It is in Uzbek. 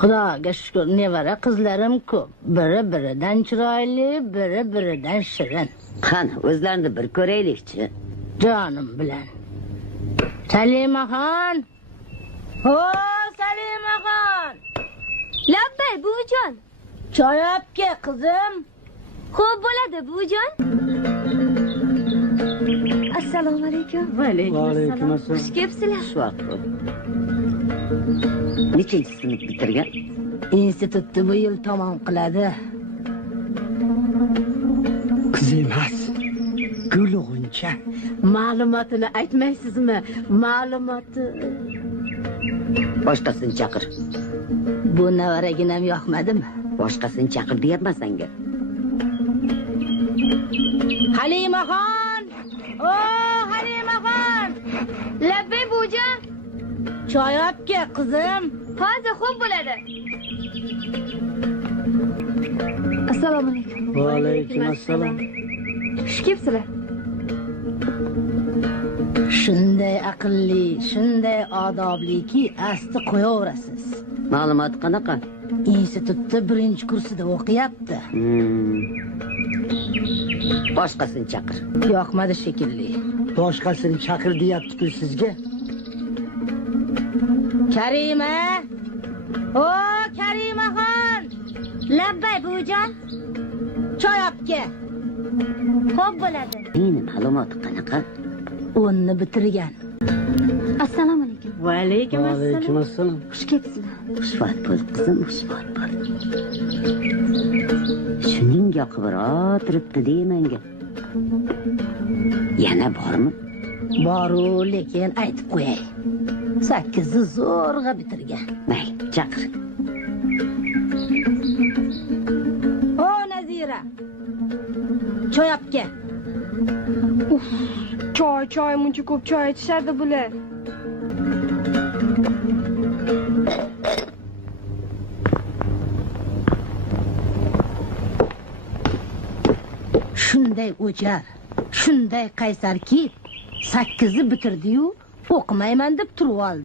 Xudoga shukr, nevara qizlarim ko'p. Biri-biridan chiroyli, biri-biridan shirin. Qani, o'zlarini bir ko'raylikchi. Jonim bilan. Salimaxon. Ho, Salimaxon. Labbay buvijon. Choy olib kel, qizim. Xo'p bo'ladi buvijon. Assalomu alaykum. Va alaykum assalom. Xush kelibsizlar. Xushvaqt bo'l. Nechinchi sinf bitirgan? Institutni bu yil tamom qiladi. Qiz emas. Gul o'g'uncha. Ma'lumotini aytmaysizmi? Ma'lumoti. Boshqasini chaqir. Bu nevaraginam yoqmadimi? Boshqasini chaqir deyapman senga. Halimaxon! O, Halimaxon! Labbay buvijon. Choy olib kel, qizim. Hozir xo'p bo'ladi. Assalomu alaykum. Va alaykum assalom. Xush kelibsizlar. Shunday aqlli, shunday odobliki, asti qo'yaverasiz. Ma'lumot qanaqa? Institutda 1-kursida o'qiyapti. Boshqasini chaqir. Yoqmadi shekilli. Boshqasini chaqir deyapti-ku sizga. Karima! O, Karimaxon! Labbay buvijon. Choy olib kel. Xo'p bo'ladi. Meni ma'lumoti qanaqa? 10ni bitirgan. Assalomu alaykum. Va alaykum assalom. Xush kelibsizlar. Xushvaqt bo'l, qizim, xushvaqt bo'l. Shuning yoqibroq turibdi deymanga. Yana bormi? Boru, lekin aytib qo'yay. 8ni zo'rg'a bitirgan. Mayli, chaqir. O, Nazira. Choy olib kel. Choy, muncha ko'p choy ichishadi bular. Shunday o'jar, shunday qaysarki, 8ni bitirdi-yu, o'qimayman deb turib oldi.